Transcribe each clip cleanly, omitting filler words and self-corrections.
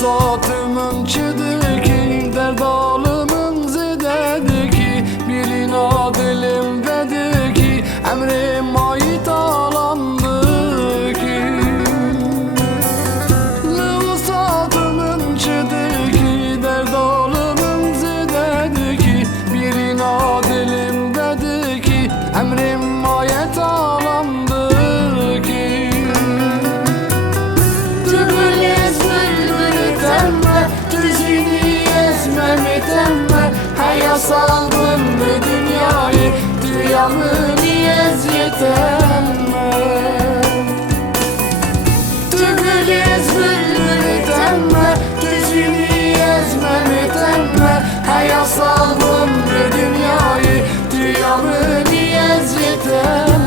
Satımın çıdı ki derd alımın zededi ki bilin adilim dedi ki emrim ait alandı ki satımın çıdı ki derd alımın zededi ki bilin adilim dedi ki emrim ait alandı ki Haya saldım bu dünyayı Dünyamı eziyetemme Tübülüz bülbül etemme Düzünü ezmem etemme Haya saldım bu dünyayı Dünyamı eziyetemme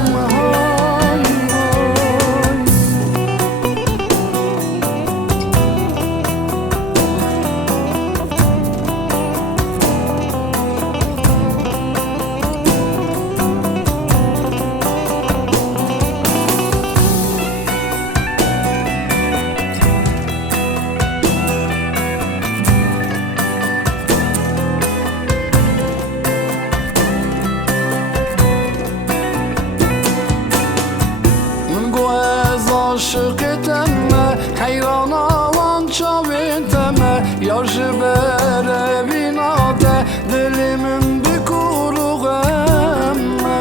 aşık etemme Heyran avan çav etemme Yaşı bere binate Dilimin bir kuruk emme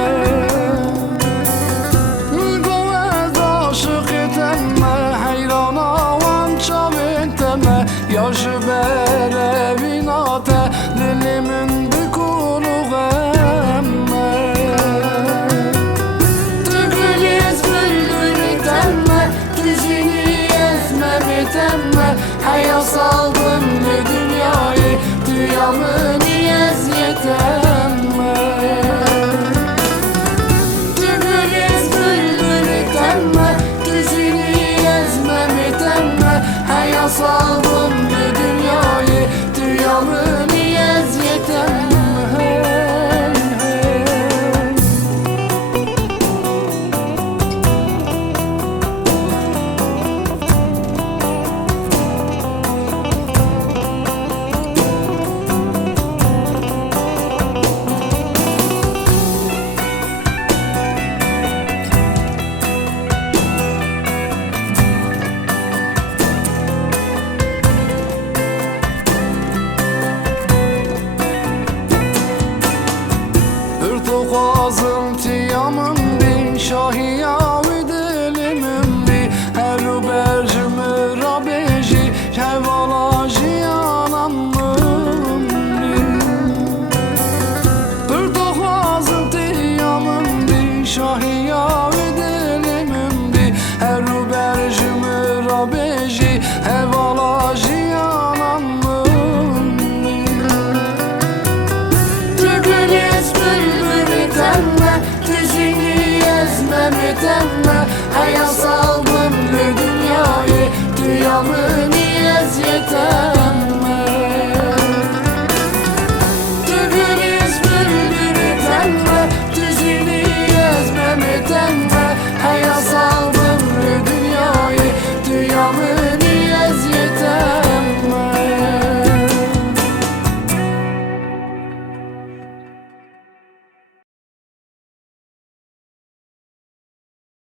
Gövez aşık etemme Heyran avan çav etemme Yaşı bere binate Dilimin bir kuruk emme Haya saldım bu dünyayı Dünyamı eziyetemme Tübülüz bülbül etemme Düzünü ezmem etemme Haya saldım bu dünyayı Dünyamı eziyetemme Ağzım tiyamım bin şahiyavi dilimin bi Heru bercimi rabeji Şevalaji yanamım bi Pırtok ağzım tiyamım bin şahiyavi dilimin bi Heru bercimi rabeji Şevalaji yanamım bi Tübülüz bülbül etemme Düzünü ezmem etemme Haya saldım bu dünyayı Dünyamı eziyetemme